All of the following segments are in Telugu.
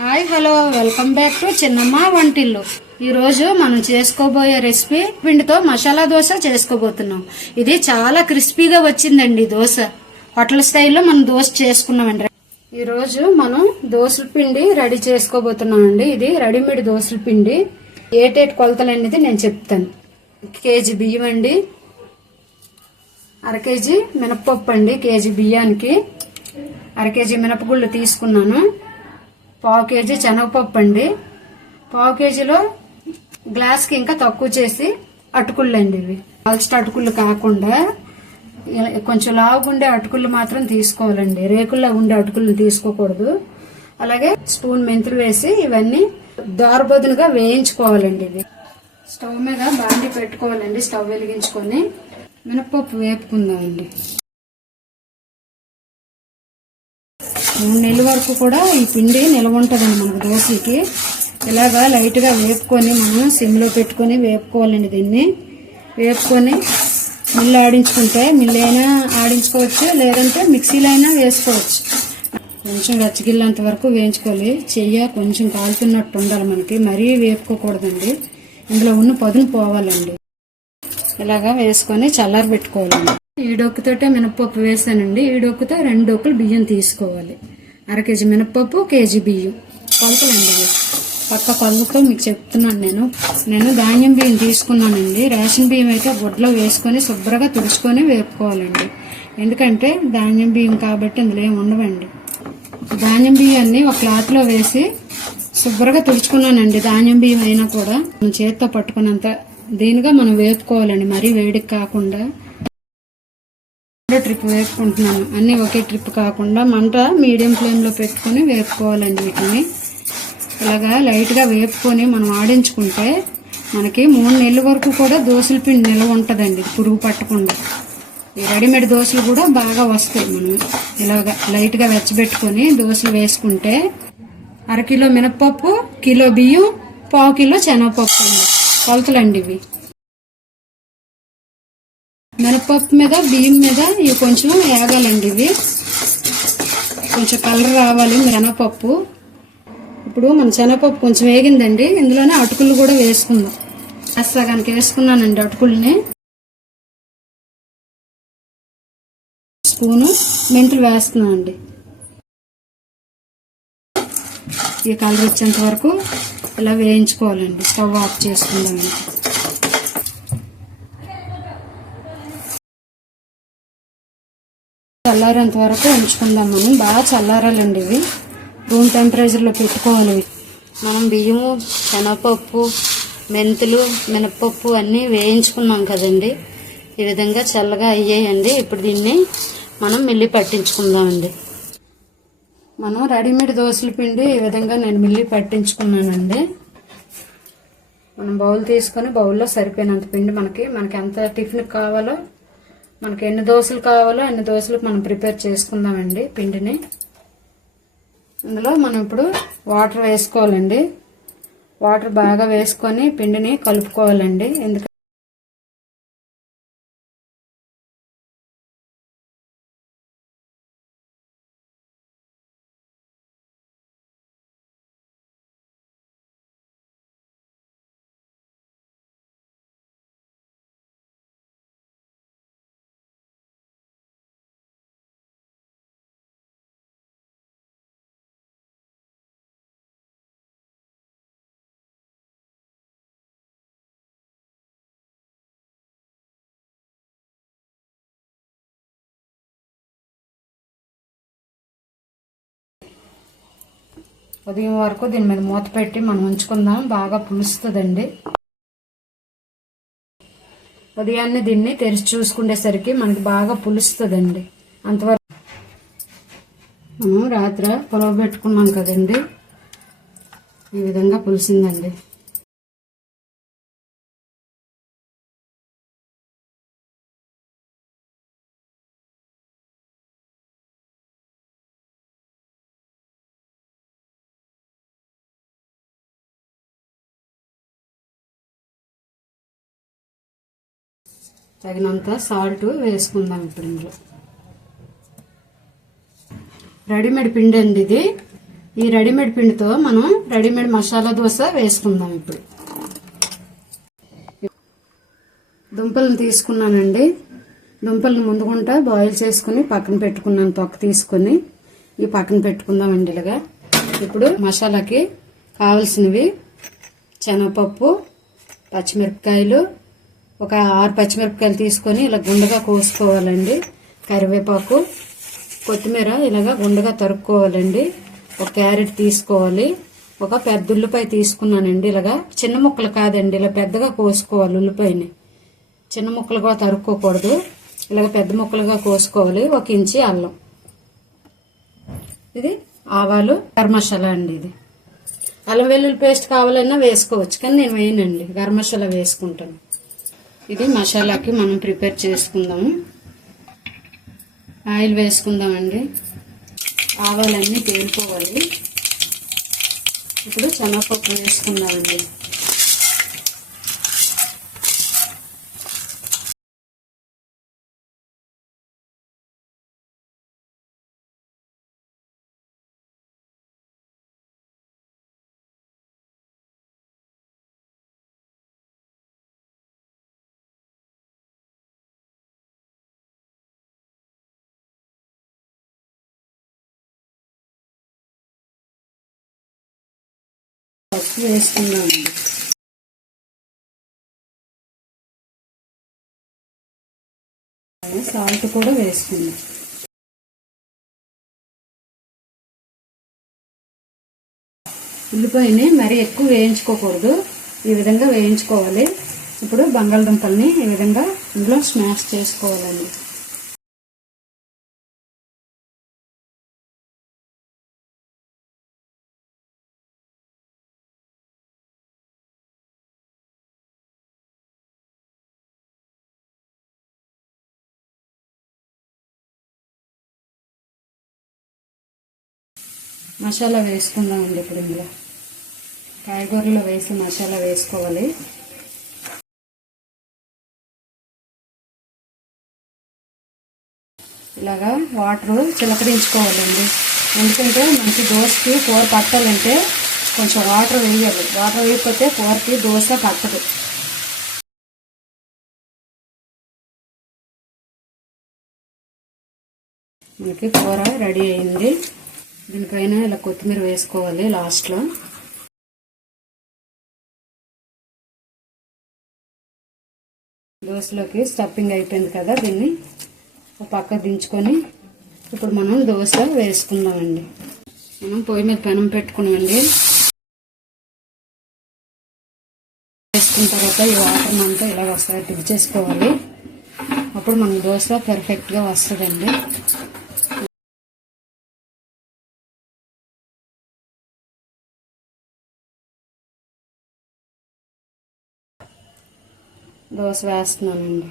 Hi hello welcome back to Chinnamma Vantillu. ఈరోజు మనం చేసుకోబోయే రెసిపీ పిండితో మసాలా దోశ చేసుకోబోతున్నాం. ఇది చాలా క్రిస్పీగా వచ్చిందండి దోశ. హోటల్ స్టైల్లో మనం దోశ చేసుకున్నామండి. ఈరోజు మనం దోశల పిండి రెడీ చేసుకోబోతున్నామండి. ఇది రెడీమేడ్ దోశల పిండి. ఏటేటి కొలతలు అనేది నేను చెప్తాను. కేజీ బియ్యం అండి. అర కేజీ మినపప్పు అండి కేజీ బియ్యానికి. అర కేజీ మినపగుళ్ళు తీసుకున్నాను. పావు కేజీ శనగపప్పు అండి. పావు కేజీలో గ్లాస్కి ఇంకా తక్కువ చేసి అటుకుళ్ళు అండి ఇవి. కాల్చిన అటుకుళ్ళు కాకుండా ఇలా కొంచెం లావుగుండే అటుకులు మాత్రం తీసుకోవాలండి. రేకుల్లో ఉండే అటుకులు తీసుకోకూడదు. అలాగే స్పూన్ మెంతులు వేసి ఇవన్నీ దారబోదునుగా వేయించుకోవాలండి ఇవి. స్టవ్ మీద బాండి పెట్టుకోవాలండి స్టవ్ వెలిగించుకొని. మినపప్పు వేపుకుందామండి. మూడు నెలల వరకు కూడా ఈ పిండి నిల్వ ఉంటుందండి మనకు దోశకి ఇలాగా లైట్గా వేపుకొని మనం సిమ్లో పెట్టుకొని వేపుకోవాలండి దీన్ని. వేపుకొని మిల్లు ఆడించుకుంటే మిల్లు అయినా ఆడించుకోవచ్చు లేదంటే మిక్సీలో అయినా వేసుకోవచ్చు. కొంచెం రచ్చగిల్లంత వరకు వేయించుకోవాలి. చెయ్య కొంచెం కాలుతున్నట్టు ఉండాలి మనకి. మరీ వేపుకోకూడదండి. ఇందులో ఉన్న పదును పోవాలండి. ఇలాగా వేసుకొని చల్లారి పెట్టుకోవాలండి ఈ డొక్కుతోటే మినపప్పు వేసానండి. ఈ డొక్కుతో రెండు డొక్కులు బియ్యం తీసుకోవాలి. అర కేజీ మినపప్పు కేజీ బియ్యం. కొలతలండి పక్క కొలతతో మీకు చెప్తున్నాను నేను. నేను ధాన్యం బియ్యం తీసుకున్నానండి. రేషన్ బియ్యం అయితే గుడ్లో వేసుకొని శుభ్రంగా తుడుచుకొని వేపుకోవాలండి. ఎందుకంటే ధాన్యం బియ్యం కాబట్టి ఇందులో ఏమి ఉండవండి. ధాన్యం బియ్యాన్ని ఒక క్లాత్లో వేసి శుభ్రంగా తుడుచుకున్నానండి. ధాన్యం బియ్యం అయినా కూడా మన చేతితో పట్టుకున్నంత దీనిగా మనం వేపుకోవాలండి. మరీ వేడికి కాకుండా ట్రిప్ వేపుకుంటున్నాను అన్నీ ఒకే ట్రిప్ కాకుండా మంట మీడియం ఫ్లేమ్లో పెట్టుకొని వేపుకోవాలండి వీటిని. ఇలాగా లైట్గా వేపుకొని మనం ఆడించుకుంటే మనకి మూడు నెలల వరకు కూడా దోశల పిండి నిల్వ ఉంటుందండి పురుగు పట్టకుండా. ఈ రెడీమేడ్ దోశలు కూడా బాగా వస్తాయి మనం ఇలాగా లైట్గా వెచ్చబెట్టుకొని దోశలు వేసుకుంటే అరకిలో మినపప్పు కిలో బియ్యం పావు కిలో శనగపప్పు అండి. కొలతలండి ఇవి. మినపప్పు మీద బియ్యం మీద ఇవి కొంచెం వేగాలండి ఇవి. కొంచెం కలర్ రావాలి మినపప్పు. ఇప్పుడు మన శనగపప్పు కొంచెం వేగిందండి. ఇందులోనే అటుకులు కూడా వేసుకుందాం. సగానికి వేసుకున్నానండి అటుకుల్ని. స్పూను మెంతులు వేస్తున్నానండి. ఈ కలర్ వచ్చేంత వరకు ఇలా వేయించుకోవాలండి. స్టవ్ ఆఫ్ చేసుకుందామండి. చల్లారేంత వరకు ఉంచుకుందాం మనం బాగా చల్లారాలండి ఇవి. రూమ్ టెంపరేచర్లో పెట్టుకోవాలి. మనం బియ్యము శనగపప్పు మెంతులు మినపప్పు అన్నీ వేయించుకున్నాం కదండి. ఈ విధంగా చల్లగా అయ్యాయండి. ఇప్పుడు దీన్ని మనం మిల్లి పట్టించుకుందామండి. మనం రెడీమేడ్ దోశల పిండి ఈ విధంగా నేను మిల్లి పట్టించుకున్నానండి. మనం బౌల్ తీసుకొని బౌల్లో సరిపోయినంత పిండి మనకి మనకి ఎంత టిఫిన్ కావాలో మనకి ఎన్ని దోశలు కావాలో అన్ని దోశలు మనం ప్రిపేర్ చేసుకుందామండి పిండిని. అందులో మనం ఇప్పుడు వాటర్ వేసుకోవాలండి. వాటర్ బాగా వేసుకొని పిండిని కలుపుకోవాలండి. ఎందుకంటే ఉదయం వరకు దీని మీద మూత పెట్టి మనం ఉంచుకుందాం. బాగా పులుస్తుందండి. ఉదయాన్నే దీన్ని తెరిచి చూసుకునేసరికి మనకి బాగా పులుస్తుందండి. అంతవరకు మనం రాత్రి పొలవ పెట్టుకున్నాం కదండి. ఈ విధంగా పులిసిందండి. తగినంత సాల్ట్ వేసుకుందాం ఇప్పుడు ఇందులో. రెడీమేడ్ పిండి అండి ఇది. ఈ రెడీమేడ్ పిండితో మనం రెడీమేడ్ మసాలా దోశ వేసుకుందాం ఇప్పుడు. దుంపలను తీసుకున్నానండి. దుంపలను ముందుకుంటా బాయిల్ చేసుకుని పక్కన పెట్టుకున్నాను తొక్క తీసుకొని. ఈ పక్కన పెట్టుకుందామండి ఇలాగా. ఇప్పుడు మసాలాకి కావలసినవి శనగపప్పు పచ్చిమిరపకాయలు ఒక ఆరు పచ్చిమిరపకాయలు తీసుకొని ఇలా గుండగా కోసుకోవాలండి. కరివేపాకు కొత్తిమీర ఇలాగా గుండగా తరుక్కోవాలండి. ఒక క్యారెట్ తీసుకోవాలి. ఒక పెద్ద ఉల్లిపాయ తీసుకున్నానండి ఇలాగా. చిన్న ముక్కలు కాదండి ఇలా పెద్దగా కోసుకోవాలి ఉల్లిపాయని. చిన్న ముక్కలుగా తరుక్కోకూడదు. ఇలాగ పెద్ద ముక్కలుగా కోసుకోవాలి. ఒక ఇంచి అల్లం. ఇది ఆవాలు గరం మసాలా అండి ఇది. అల్లం వెల్లుల్లి పేస్ట్ కావాలన్నా వేసుకోవచ్చు కానీ నేను వేయనండి. గరం మసాలా వేసుకుంటాను. ఇది మసాలాకి మనం ప్రిపేర్ చేసుకుందాము. ఆయిల్ వేసుకుందామండి. ఆవాలన్నీ తేలిపోవాలి ఇప్పుడు శనగపప్పు వేసుకుందామండి. పసుపు సాల్ట్ కూడా వేసుకుందాం ఉల్లిపాయని మరీ ఎక్కువ వేయించుకోకూడదు. ఈ విధంగా వేయించుకోవాలి. ఇప్పుడు బంగాళదుంపల్ని ఈ విధంగా ఇందులో స్మాష్ చేసుకోవాలండి. మసాలా వేసుకుందామండి ఇప్పుడు ఇందులో. కాయగూరలో వేసి మసాలా వేసుకోవాలి. ఇలాగా వాటర్ చిలకరించుకోవాలండి. ఎందుకంటే మనకి దోశకి కూర పట్టాలంటే కొంచెం వాటర్ వేయాలి. వాటర్ వేయకపోతే కూరకి దోశ పట్టదు. మనకి కూర రెడీ అయింది. దీనిపైన ఇలా కొత్తిమీర వేసుకోవాలి లాస్ట్లో. దోశలోకి స్టఫింగ్ అయిపోయింది కదా దీన్ని. పక్క దించుకొని ఇప్పుడు మనం దోశ వేసుకుందామండి. మనం పొయ్యి మీద పెనం పెట్టుకున్నామండి. వేసుకున్న తర్వాత ఈ వాటర్ అంతా ఇలా వస్తాయి టిప్ చేసుకోవాలి అప్పుడు మన దోశ పర్ఫెక్ట్గా వస్తుందండి. దోశ వేస్తున్నానండి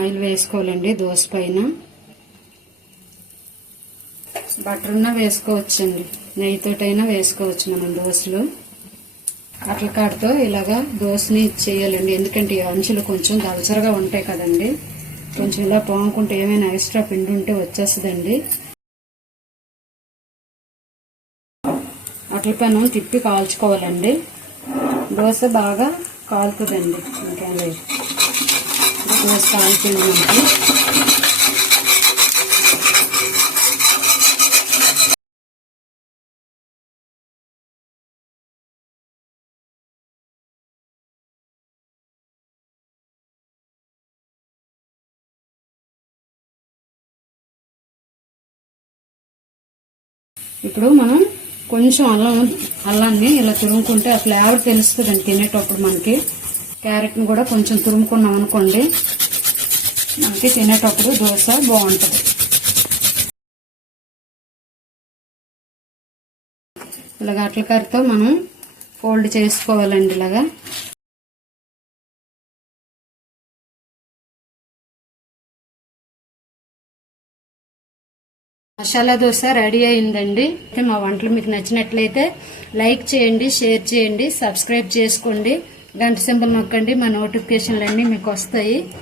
ఆయిల్ వేసుకోవాలండి దోశ పైన. బటర్ ఉన్నా వేసుకోవచ్చండి. నెయ్యితోటైనా వేసుకోవచ్చు మనం దోశలు. అట్ల కాడతో ఇలాగా దోశని చేయాలండి. ఎందుకంటే ఈ అంచులు కొంచెం దలసరగా ఉంటాయి కదండి. కొంచెం ఇలా పాముకుంటే ఏమైనా ఎక్స్ట్రా పిండి ఉంటే వచ్చేస్తుందండి. అట్ల పైన తిప్పి కాల్చుకోవాలండి. దోశ బాగా కాలుతుందండి. ఇంకేం లేదు. దోశ కాలిపోయింది మనకి ఇప్పుడు మనం కొంచెం అల్లం అల్లాన్ని ఇలా తురుముకుంటే ఆ ఫ్లేవర్ తెలుస్తుందండి తినేటప్పుడు మనకి. క్యారెట్ని కూడా కొంచెం తురుముకున్నాం అనుకోండి మనకి తినేటప్పుడు దోశ బాగుంటుంది. ఇలాగ అట్ల కర్రతో మనం ఫోల్డ్ చేసుకోవాలండి ఇలాగా. మసాలా దోశ రెడీ అయిందండి. అయితే మా వంటలు మీకు నచ్చినట్లయితే లైక్ చేయండి షేర్ చేయండి సబ్స్క్రైబ్ చేసుకోండి. గంట సింబల్ నొక్కండి మా నోటిఫికేషన్లు అన్నీ మీకు వస్తాయి.